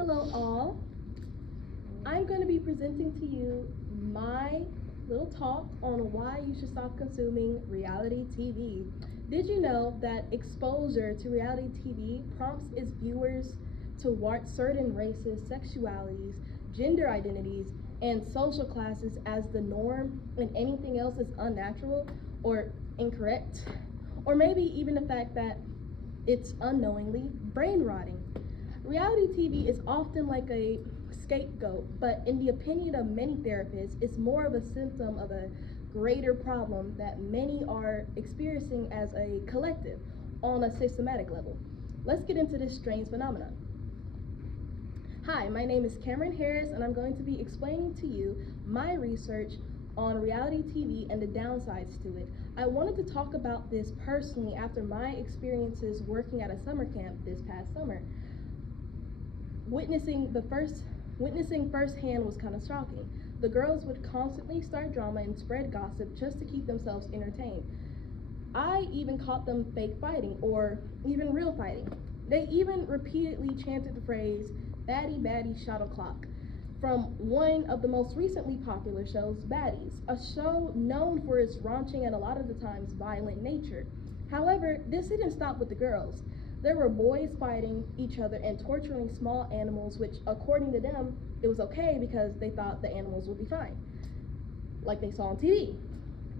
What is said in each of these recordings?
Hello all. I'm going to be presenting to you my little talk on why you should stop consuming reality TV. Did you know that exposure to reality TV prompts its viewers to watch certain races, sexualities, gender identities, and social classes as the norm, and anything else is unnatural or incorrect? Or maybe even the fact that it's unknowingly brain rotting. Reality TV is often like a scapegoat, but in the opinion of many therapists, it's more of a symptom of a greater problem that many are experiencing as a collective on a systematic level. Let's get into this strange phenomenon. Hi, my name is Cameron Harris, and I'm going to be explaining to you my research on reality TV and the downsides to it. I wanted to talk about this personally after my experiences working at a summer camp this past summer. Witnessing firsthand was kind of shocking. The girls would constantly start drama and spread gossip just to keep themselves entertained. I even caught them fake fighting or even real fighting. They even repeatedly chanted the phrase, "Baddie, baddie, shot o'clock," from one of the most recently popular shows, Baddies, a show known for its raunching and a lot of the times violent nature. However, this didn't stop with the girls. There were boys fighting each other and torturing small animals, which according to them, it was okay because they thought the animals would be fine, like they saw on TV.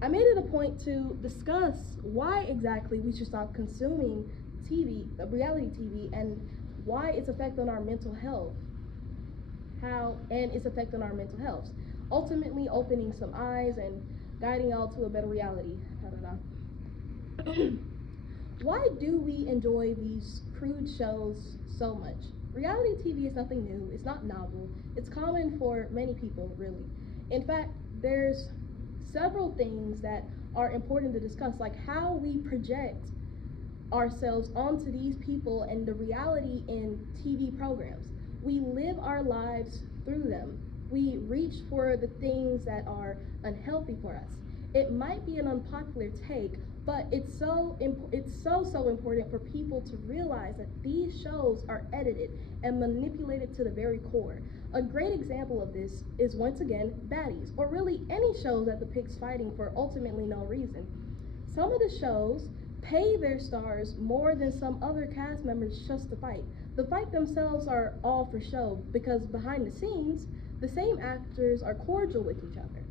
I made it a point to discuss why exactly we should stop consuming reality TV, and why its effect on our mental health, its effect on our mental health, ultimately opening some eyes and guiding y'all to a better reality. Why do we enjoy these crude shows so much? Reality TV is nothing new, it's not novel, it's common for many people, really. In fact, there's several things that are important to discuss, like how we project ourselves onto these people and the reality in TV programs. We live our lives through them. We reach for the things that are unhealthy for us. It might be an unpopular take, but it's so important for people to realize that these shows are edited and manipulated to the very core. A great example of this is, once again, Baddies, or really any shows that depicts fighting for ultimately no reason. Some of the shows pay their stars more than some other cast members just to fight. The fight themselves are all for show, because behind the scenes, the same actors are cordial with each other.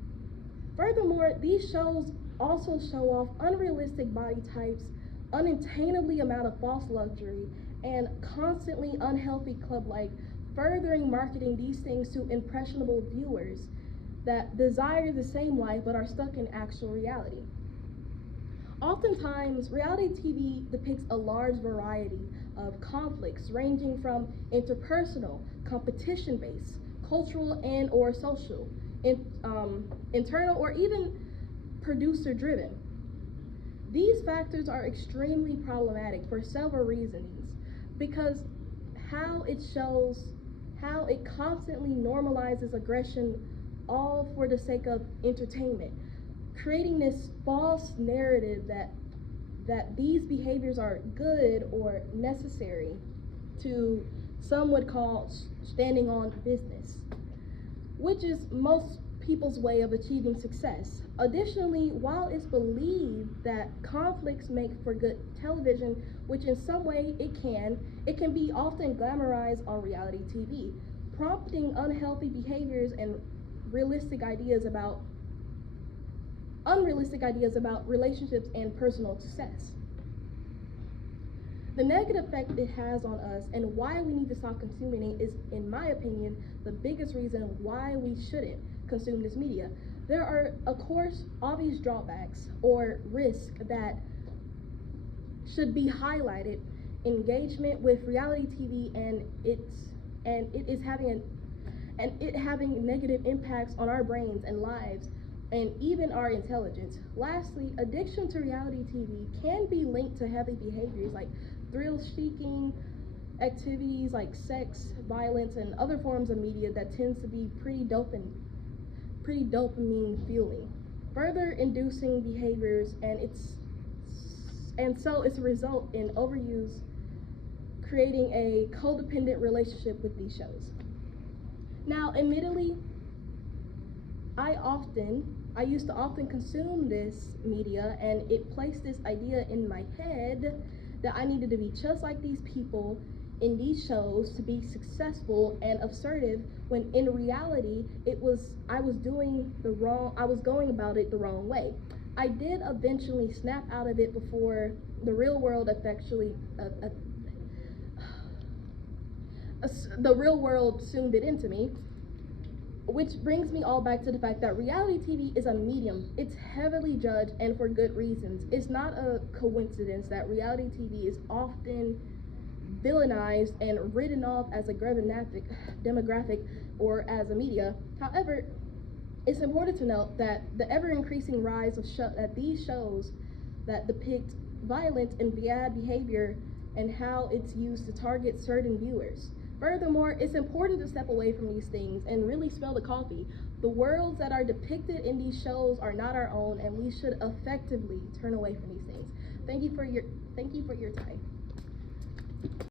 Furthermore, these shows also show off unrealistic body types, unattainably amount of false luxury, and constantly unhealthy club life, furthering marketing these things to impressionable viewers that desire the same life but are stuck in actual reality. Oftentimes, reality TV depicts a large variety of conflicts ranging from interpersonal, competition-based, cultural and or social, internal or even producer-driven. These factors are extremely problematic for several reasons, because how it constantly normalizes aggression, all for the sake of entertainment, creating this false narrative that these behaviors are good or necessary to, some would call, standing on business, which is most people's way of achieving success. Additionally, while it's believed that conflicts make for good television, which in some way it can be often glamorized on reality TV, prompting unhealthy behaviors and unrealistic ideas about relationships and personal success. The negative effect it has on us and why we need to stop consuming it is, in my opinion, the biggest reason why we shouldn't consume this media. There are, of course, obvious drawbacks or risks that should be highlighted. Engagement with reality TV and it having negative impacts on our brains and lives, and even our intelligence. Lastly, addiction to reality TV can be linked to heavy behaviors like thrill-seeking activities like sex, violence, and other forms of media that tends to be pretty dopamine fueling, further inducing behaviors, and so it's a result in overuse, creating a codependent relationship with these shows. Now, admittedly, I used to often consume this media, and it placed this idea in my head that I needed to be just like these people in these shows to be successful and assertive, when in reality I was going about it the wrong way. I did eventually snap out of it before the real world the real world soon did into me. Which brings me all back to the fact that reality TV is a medium. It's heavily judged, and for good reasons. It's not a coincidence that reality TV is often villainized and written off as a demographic or as a media. However, it's important to note that the ever-increasing rise of these shows that depict violence and bad behavior and how it's used to target certain viewers. Furthermore, it's important to step away from these things and really smell the coffee. The worlds that are depicted in these shows are not our own, and we should effectively turn away from these things. Thank you for your time.